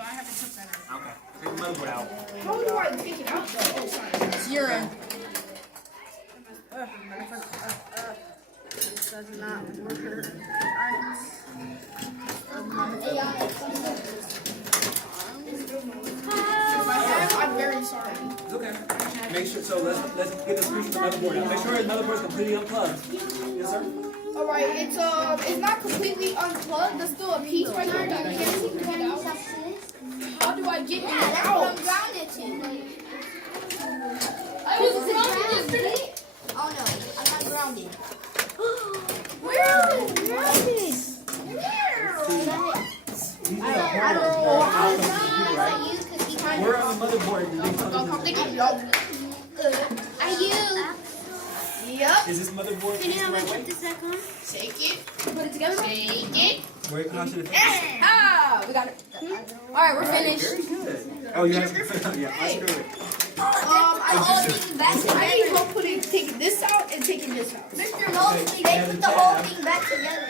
I haven't took that out. Okay. Take the motherboard out. How do I take it out though? Oh, sorry. It's urine. This does not work. If I have, I'm very sorry. It's okay. Make sure. So let's get the screen from the motherboard out. Make sure the motherboard is completely unplugged. Yes, sir. All right, it's not completely unplugged. There's still a piece right here that I can't seem to get out. How do I get it out? I'm grounded to. I was grounded yesterday. Oh no, I'm not grounded. Where? Where? I don't know how. We're on the motherboard. Are you? Yep. Is this motherboard Can you the help me right put way? this back on? Shake it. Put it together. Shake it. Where how should it fit? Ah, we got it. All right, we're finished. Very good. Oh, you have to yeah, unscrew it. I need help taking this out and taking this out. Mr. Mosley, they put the whole thing back together.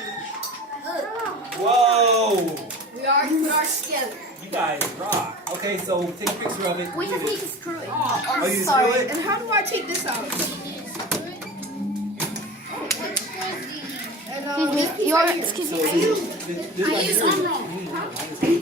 Whoa! We are together. You guys rock. Okay, so take a picture of it. We just need to screw it. Oh, you Sorry. screw it? And how do I take this out? And Excuse me. this piece right here. Excuse me. This I use right arm here. roll. You need one.